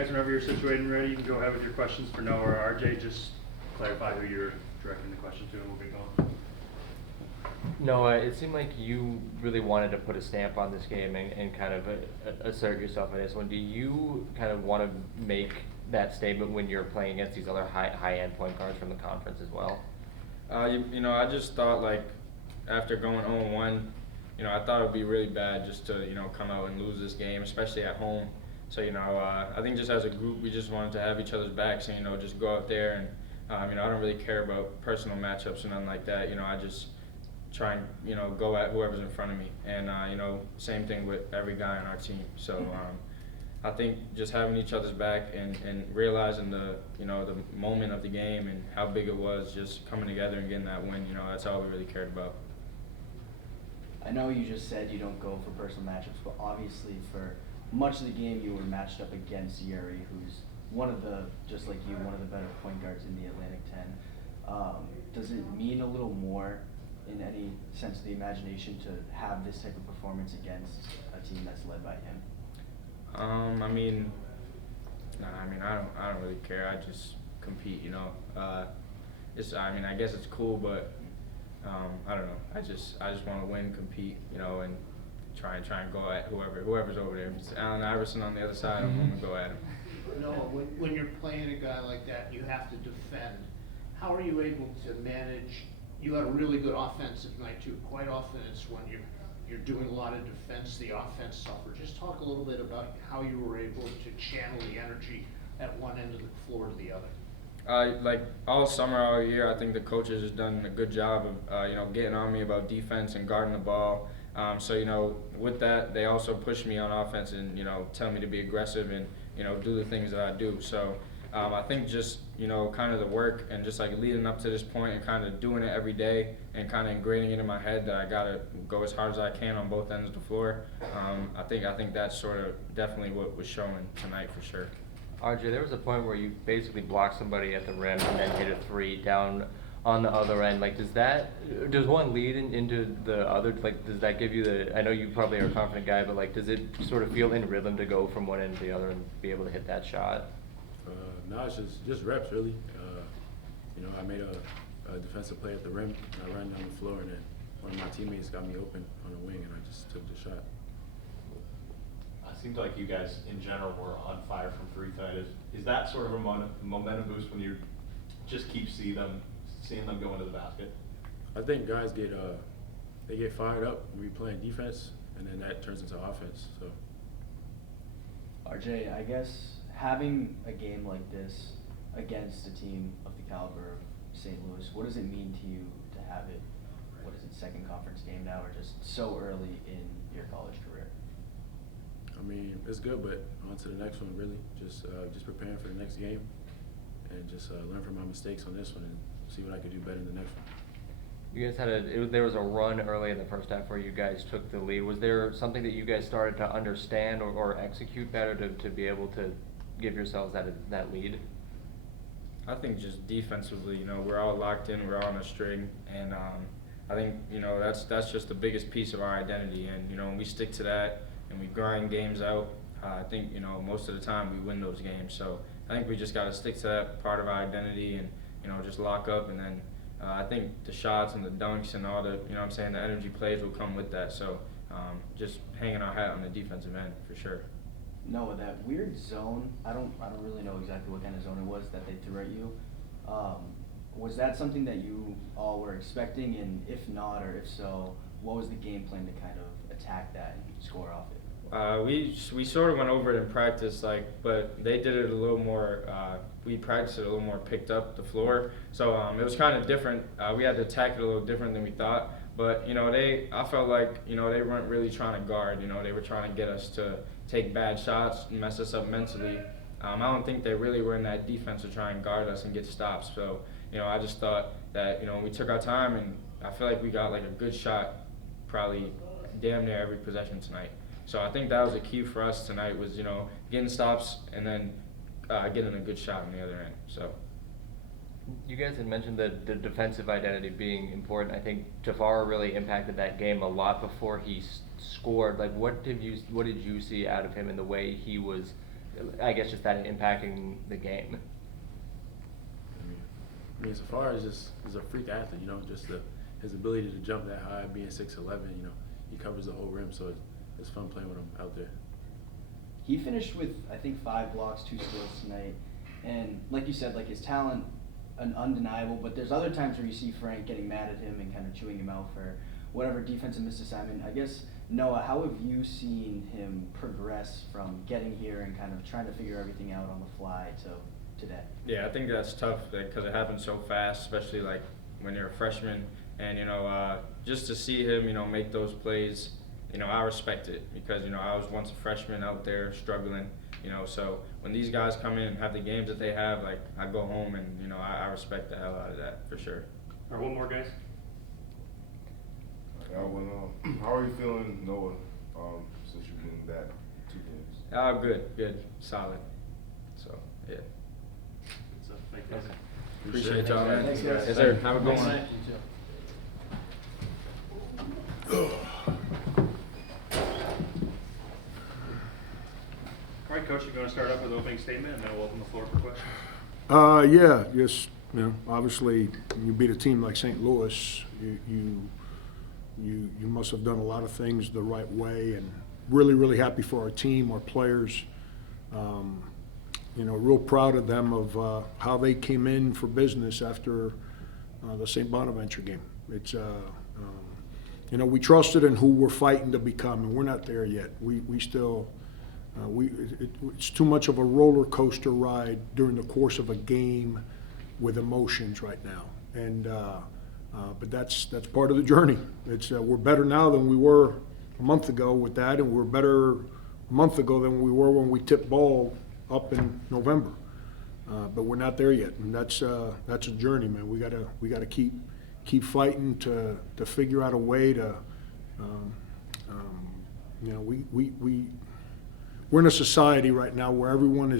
guys, whenever you're situated and ready, you can go ahead with your questions for Noah or RJ. Just clarify who you're directing the question to, and we'll get going. Noah, it seemed like you really wanted to put a stamp on this game and kind of assert yourself in this one. Do you kind of want to make that statement when you're playing against these other high-end point guards from the conference as well? I just thought, like, after going 0-1, I thought it would be really bad just to, come out and lose this game, especially at home. So, I think just as a group, we just wanted to have each other's backs and, just go out there and, I don't really care about personal matchups or nothing like that. I just try and, go at whoever's in front of me. And, same thing with every guy on our team. So, I think just having each other's back and realizing the moment of the game and how big it was, just coming together and getting that win, that's all we really cared about. I know you just said you don't go for personal matchups, but obviously for much of the game you were matched up against Yuri, who's just like you, one of the better point guards in the Atlantic 10. Does it mean a little more in any sense of the imagination to have this type of performance against a team that's led by him? I don't really care. I just compete, I guess it's cool, but I don't know. I just want to win, compete, and try and go at whoever's over there. If it's Allen Iverson on the other side, I'm going to go at him. No, when you're playing a guy like that, you have to defend. How are you able to manage? You had a really good offensive night too. Quite often it's when you're doing a lot of defense, the offense suffers. Just talk a little bit about how you were able to channel the energy at one end of the floor to the other. Like all summer, all year, I think the coaches has done a good job of getting on me about defense and guarding the ball. So with that, they also push me on offense and tell me to be aggressive and do the things that I do. So I think just kind of the work and just like leading up to this point and kind of doing it every day and kind of ingraining it in my head that I gotta go as hard as I can on both ends of the floor. I think that's sort of definitely what was showing tonight for sure. RJ, there was a point where you basically blocked somebody at the rim and then hit a three down on the other end. Like, does one lead into the other? Like, does that give you I know you probably are a confident guy, but like, does it sort of feel in rhythm to go from one end to the other and be able to hit that shot? No, it's just reps, really. I made a defensive play at the rim, and I ran down the floor, and then one of my teammates got me open on the wing, and I just took the shot. It seemed like you guys, in general, were on fire from three tonight. Is that sort of a momentum boost when you just keep seeing them go into the basket? I think guys get fired up when we playing defense, and then that turns into offense. So. RJ, I guess having a game like this against a team of the caliber of St. Louis, what does it mean to you to have it, what is it, second conference game now, or just so early in your college career? I mean, it's good, but on to the next one, really. Just preparing for the next game and just learn from my mistakes on this one and see what I could do better in the next one. You guys there was a run early in the first half where you guys took the lead. Was there something that you guys started to understand or execute better to be able to give yourselves that lead? I think just defensively, we're all locked in, we're all on a string, and I think that's just the biggest piece of our identity. And when we stick to that and we grind games out, I think most of the time we win those games. So I think we just got to stick to that part of our identity and just lock up, and then I think the shots and the dunks and all the the energy plays will come with that. So just hanging our hat on the defensive end for sure. No, that weird zone, I don't really know exactly what kind of zone it was that they threw at you. Was that something that you all were expecting, and if not, or if so, what was the game plan to kind of attack that and score off it? We sort of went over it in practice, but they did it a little more. We practiced it a little more, picked up the floor, so it was kind of different. We had to attack it a little different than we thought. But I felt like they weren't really trying to guard. They were trying to get us to take bad shots and mess us up mentally. I don't think they really were in that defense to try and guard us and get stops. So I just thought that we took our time, and I feel like we got like a good shot, probably damn near every possession tonight. So I think that was the key for us tonight was getting stops and then getting a good shot on the other end. So. You guys had mentioned the defensive identity being important. I think Jafar really impacted that game a lot before he scored. Like, what did you see out of him in the way he was I guess just that impacting the game? I mean, so far as just he's a freak athlete, just his ability to jump that high, being 6'11", he covers the whole rim, so it's fun playing with him out there. He finished with, I think, 5 blocks, 2 steals tonight, and like you said, like his talent, undeniable. But there's other times where you see Frank getting mad at him and kind of chewing him out for whatever defensive misassignment. I guess, Noah, how have you seen him progress from getting here and kind of trying to figure everything out on the fly to today? Yeah, I think that's tough because it happens so fast, especially like when you're a freshman. And just to see him, make those plays, I respect it because I was once a freshman out there struggling. So when these guys come in and have the games that they have, like I go home and I respect the hell out of that for sure. All right, one more, guys. How are you feeling, Noah, since you've been back 2 games? Good, solid. So yeah. Good stuff. Thank you. Okay. Appreciate y'all, man. Thanks, guys. Yes, sir. Have a good one. All right, Coach, you're going to start off with an opening statement, and then we'll open the floor for questions. Yeah, just, obviously, you beat a team like St. Louis, you must have done a lot of things the right way, and really, really happy for our team, our players. Real proud of them of how they came in for business after the St. Bonaventure game. It's, we trusted in who we're fighting to become, and we're not there yet. We still, it's too much of a roller coaster ride during the course of a game with emotions right now. And but that's part of the journey. It's we're better now than we were a month ago with that, and we're better a month ago than we were when we tipped ball up in November. But we're not there yet, and that's a journey, man. We gotta keep fighting to figure out a way to, we're in a society right now where everyone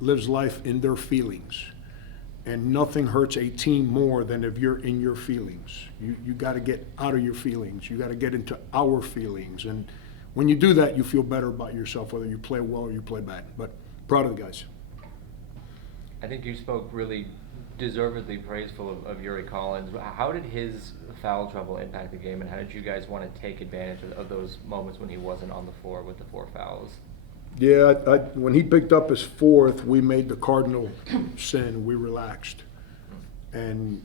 lives life in their feelings, and nothing hurts a team more than if you're in your feelings. You got to get out of your feelings. You got to get into our feelings, and when you do that, you feel better about yourself, whether you play well or you play bad. But proud of the guys. I think you spoke really deservedly praiseful of Yuri Collins. How did his foul trouble impact the game, and how did you guys want to take advantage of those moments when he wasn't on the floor with the 4 fouls? Yeah, when he picked up his 4th, we made the cardinal sin. We relaxed, and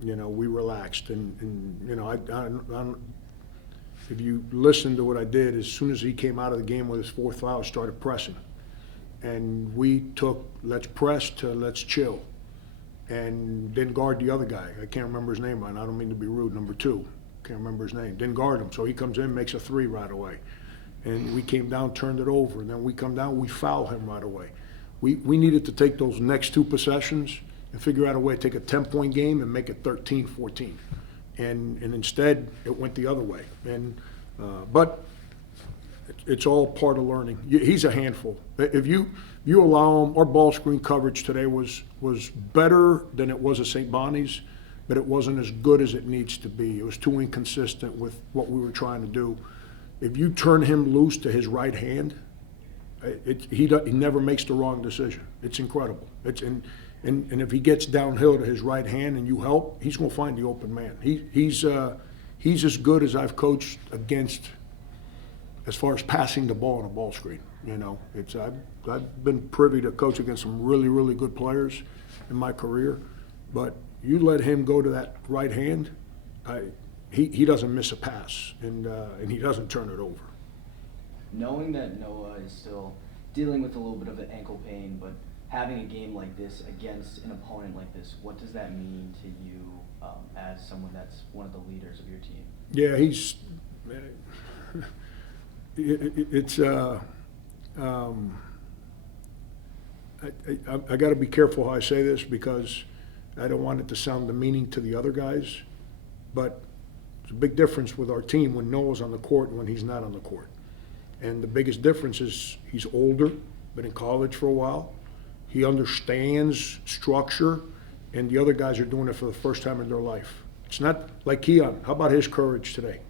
we relaxed, and I don't, if you listen to what I did, as soon as he came out of the game with his 4th foul, I started pressing, and we took let's press to let's chill, and didn't guard the other guy. I can't remember his name right now. I don't mean to be rude. Number 2, can't remember his name. Didn't guard him, so he comes in, makes a 3 right away. And we came down, turned it over, and then we come down, we foul him right away. We needed to take those next 2 possessions and figure out a way to take a 10-point game and make it 13-14. And instead, it went the other way. And but it's all part of learning. He's a handful. If you allow him, our ball screen coverage today was better than it was at St. Bonnie's, but it wasn't as good as it needs to be. It was too inconsistent with what we were trying to do. If you turn him loose to his right hand, he never makes the wrong decision. It's incredible. And if he gets downhill to his right hand and you help, he's going to find the open man. He's as good as I've coached against as far as passing the ball on a ball screen. I've been privy to coach against some really, really good players in my career, but you let him go to that right hand, he doesn't miss a pass, and he doesn't turn it over. Knowing that Noah is still dealing with a little bit of the ankle pain, but having a game like this against an opponent like this, what does that mean to you as someone that's one of the leaders of your team? Yeah, I got to be careful how I say this because I don't want it to sound demeaning to the other guys, but there's a big difference with our team when Noah's on the court and when he's not on the court. And the biggest difference is he's older, been in college for a while. He understands structure, and the other guys are doing it for the first time in their life. It's not like Keon. How about his courage today?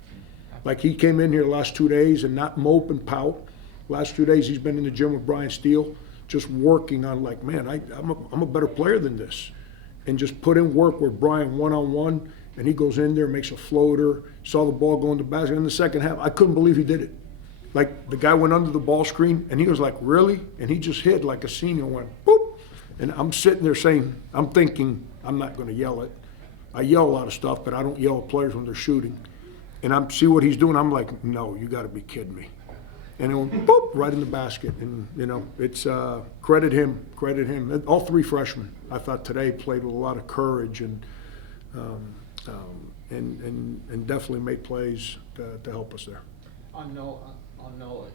Like he came in here the last 2 days and not mope and pout, Last 2 days, he's been in the gym with Brian Steele, just working on like, man, I'm a better player than this. And just put in work with Brian one-on-one, and he goes in there, makes a floater, saw the ball go in the basket. In the second half, I couldn't believe he did it. Like, the guy went under the ball screen, and he was like, really? And he just hit like a senior, went, boop. And I'm sitting there saying, I'm thinking, I'm not going to yell it. I yell a lot of stuff, but I don't yell at players when they're shooting. And I see what he's doing. I'm like, no, you got to be kidding me. And it went boop right in the basket. And you know, it's credit him. All three freshmen, I thought today played with a lot of courage and definitely made plays to help us there. On Noah,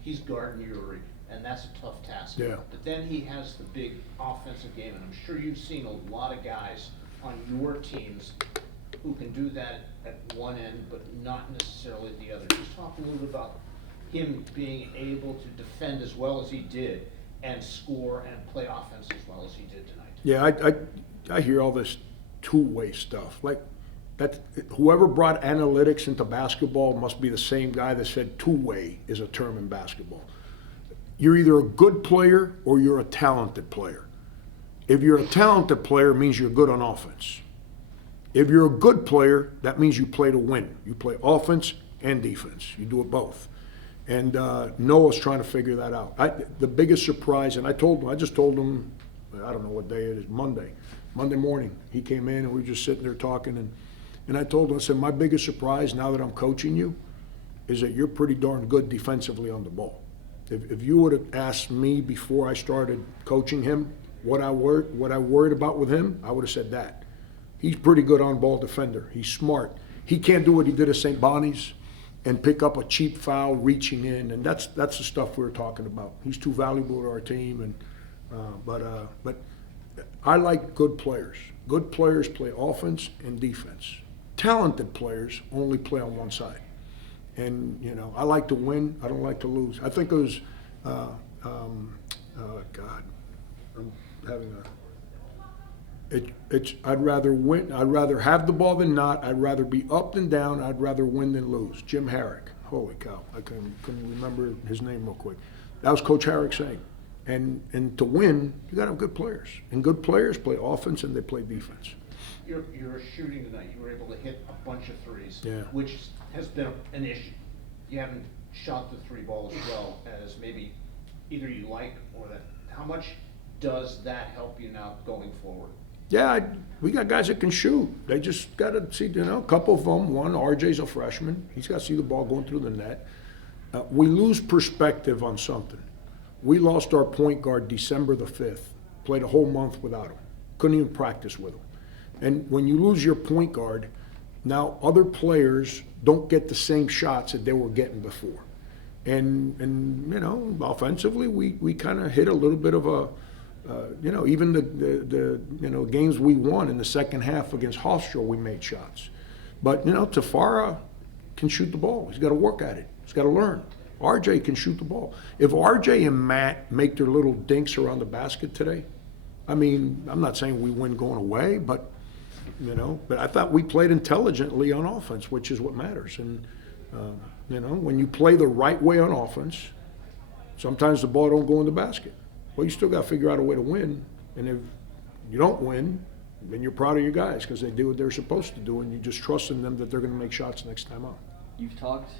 he's guarding Uri, and that's a tough task. Yeah. But then he has the big offensive game, and I'm sure you've seen a lot of guys on your teams who can do that at one end, but not necessarily at the other. Just talk a little bit about him being able to defend as well as he did and score and play offense as well as he did tonight. Yeah, I hear all this two-way stuff. Like, that whoever brought analytics into basketball must be the same guy that said two-way is a term in basketball. You're either a good player or you're a talented player. If you're a talented player, it means you're good on offense. If you're a good player, that means you play to win. You play offense and defense. You do it both. And Noah's trying to figure that out. The biggest surprise, and I just told him, I don't know what day it is, Monday morning. He came in and we were just sitting there talking, and I told him, I said, my biggest surprise now that I'm coaching you is that you're pretty darn good defensively on the ball. If you would have asked me before I started coaching him what I worried about with him, I would have said that. He's pretty good on-ball defender. He's smart. He can't do what he did at St. Bonnie's and pick up a cheap foul reaching in, and that's the stuff we were talking about. He's too valuable to our team, but I like good players. Good players play offense and defense. Talented players only play on one side. And, you know, I like to win. I don't like to lose. I think it was, God, I'm having I'd rather win. I'd rather have the ball than not. I'd rather be up than down. I'd rather win than lose. Jim Herrick. Holy cow. I couldn't remember his name real quick. That was Coach Herrick saying. And to win, you got to have good players. And good players play offense and they play defense. You're shooting tonight. You were able to hit a bunch of threes, Yeah. which has been an issue. You haven't shot the three ball as well as maybe either you like or that. How much does that help you now going forward? Yeah, we got guys that can shoot. They just got to see, a couple of them. One, RJ's a freshman. He's got to see the ball going through the net. We lose perspective on something. We lost our point guard December the 5th. Played a whole month without him. Couldn't even practice with him. And when you lose your point guard, now other players don't get the same shots that they were getting before. And offensively, we kind of hit a little bit of a, even the games we won in the second half against Hofstra, we made shots. But, Tafara can shoot the ball. He's got to work at it. He's got to learn. RJ can shoot the ball. If RJ and Matt make their little dinks around the basket today, I mean, I'm not saying we win going away, but I thought we played intelligently on offense, which is what matters. And, when you play the right way on offense, sometimes the ball don't go in the basket. Well, you still got to figure out a way to win. And if you don't win, then you're proud of your guys because they do what they're supposed to do, and you just trust in them that they're going to make shots next time out. You've talked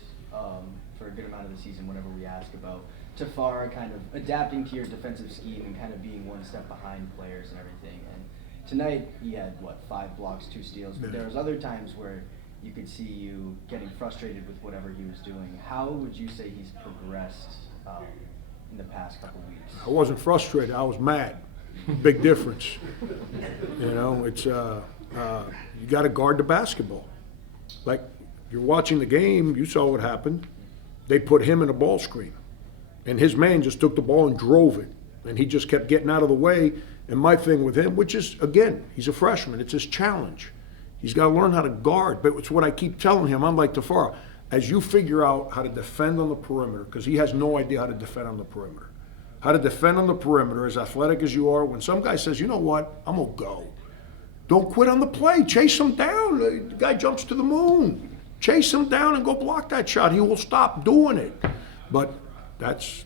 for a good amount of the season whenever we ask about Tafara kind of adapting to your defensive scheme and kind of being one step behind players and everything. And tonight he had, 5 blocks, 2 steals, but there was other times where you could see you getting frustrated with whatever he was doing. How would you say he's progressed in the past couple weeks? I wasn't frustrated. I was mad. Big difference. It's you got to guard the basketball. Like, you're watching the game, you saw what happened. They put him in a ball screen, and his man just took the ball and drove it, and he just kept getting out of the way. And my thing with him, which is, again, he's a freshman, it's his challenge. He's got to learn how to guard, but it's what I keep telling him. I'm like, Tafara, as you figure out how to defend on the perimeter, because he has no idea how to defend on the perimeter. How to defend on the perimeter, as athletic as you are, when some guy says, you know what, I'm going to go. Don't quit on the play. Chase him down. The guy jumps to the moon. Chase him down and go block that shot. He will stop doing it. But that's,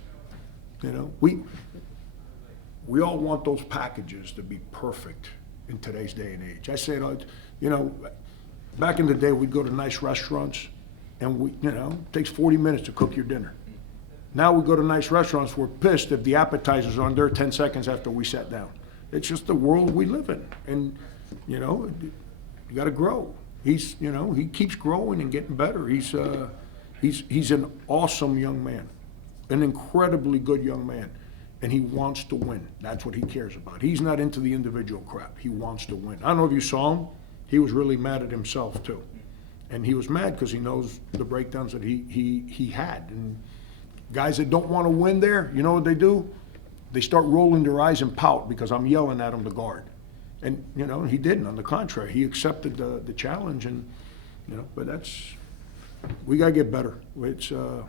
you know, we all want those packages to be perfect in today's day and age. I say it all, you know, back in the day, we'd go to nice restaurants, and we, you know, it takes 40 minutes to cook your dinner. Now we go to nice restaurants, we're pissed if the appetizers are there 10 seconds after we sat down. It's just the world we live in, and, you know, you gotta grow. He's, you know, he keeps growing and getting better. He's an awesome young man, an incredibly good young man, and he wants to win. That's what he cares about. He's not into the individual crap. He wants to win. I don't know if you saw him. He was really mad at himself too, and he was mad because he knows the breakdowns that he had. And guys that don't want to win there, you know what they do? They start rolling their eyes and pout because I'm yelling at them to guard. And, you know, he didn't. On the contrary, he accepted the challenge, and, you know, but we gotta get better. It's, you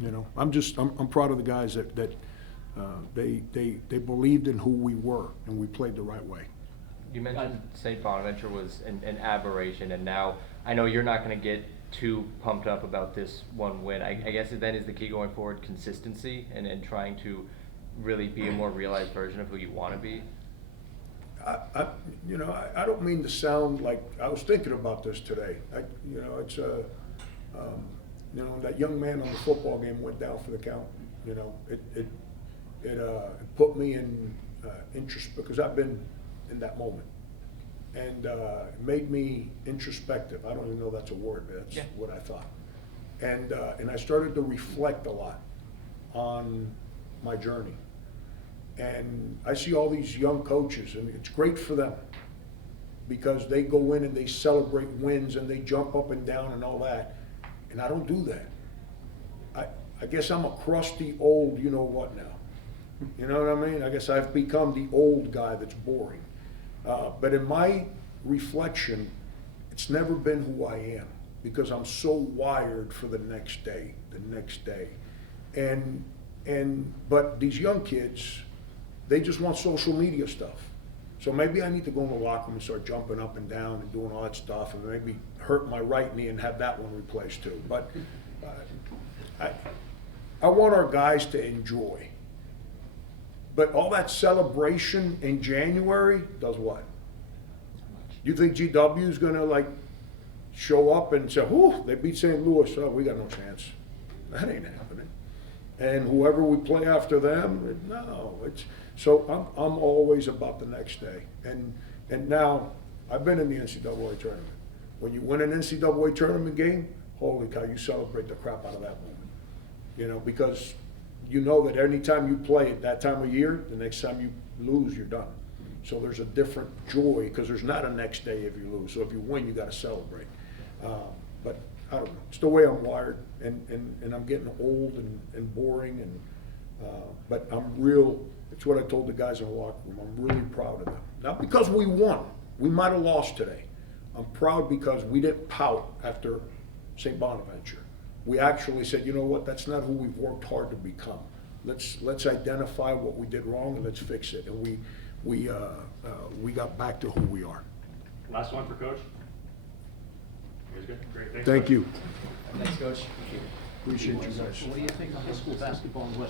know, I'm proud of the guys that they believed in who we were, and we played the right way. You mentioned St. Bonaventure was an aberration, and now I know you're not going to get too pumped up about this one win. I guess then is the key going forward consistency and trying to really be a more realized version of who you want to be? You know, I don't mean to sound like, I was thinking about this today. You know, it's you know, that young man on the football game went down for the count. You know, it put me in interest, because I've been in that moment, and it made me introspective. I don't even know that's a word, but that's what I thought. And I started to reflect a lot on my journey. And I see all these young coaches, and it's great for them, because they go in and they celebrate wins and they jump up and down and all that. And I don't do that. I guess I'm a crusty old you know what now. You know what I mean? I guess I've become the old guy that's boring. But in my reflection, it's never been who I am, because I'm so wired for the next day. But these young kids, they just want social media stuff. So maybe I need to go in the locker room and start jumping up and down and doing all that stuff, and maybe hurt my right knee and have that one replaced too. But I want our guys to enjoy. But all that celebration in January does what? You think GW is gonna like show up and say, "Whew, they beat St. Louis, oh, we got no chance"? That ain't happening. And whoever we play after them, no. So I'm always about the next day. And now I've been in the NCAA tournament. When you win an NCAA tournament game, holy cow, you celebrate the crap out of that moment. You know, because you know that any time you play at that time of year, the next time you lose, you're done. So there's a different joy, because there's not a next day if you lose. So if you win, you got to celebrate. But I don't know. It's the way I'm wired, and I'm getting old and boring. But it's what I told the guys in the locker room. I'm really proud of them. Not because we won. We might have lost today. I'm proud because we didn't pout after St. Bonaventure. We actually said, you know what, that's not who we've worked hard to become. Let's identify what we did wrong and let's fix it. And we got back to who we are. Last one for Coach. You guys good? Great, thanks. Thank Coach. you. Thanks, Coach. Appreciate you guys. What do you think of high school basketball in West